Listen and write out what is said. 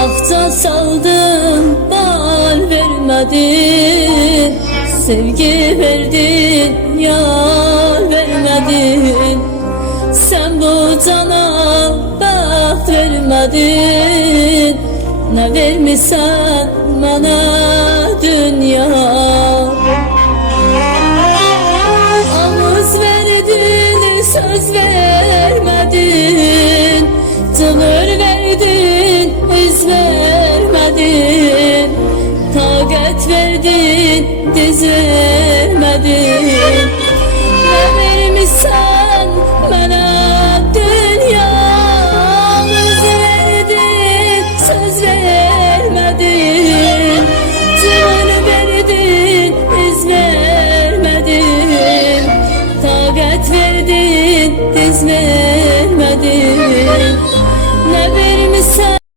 Bağda saldım, bal vermedin. Sevgi verdin, yar vermedin. Sen bu cana baxt vermedin. Ne vermişsen bana dünya. Ağız verdin, söz vermedin. Cığır verdin, üz vermedin. Taqət verdin, diz vermedin. Ne vermişsen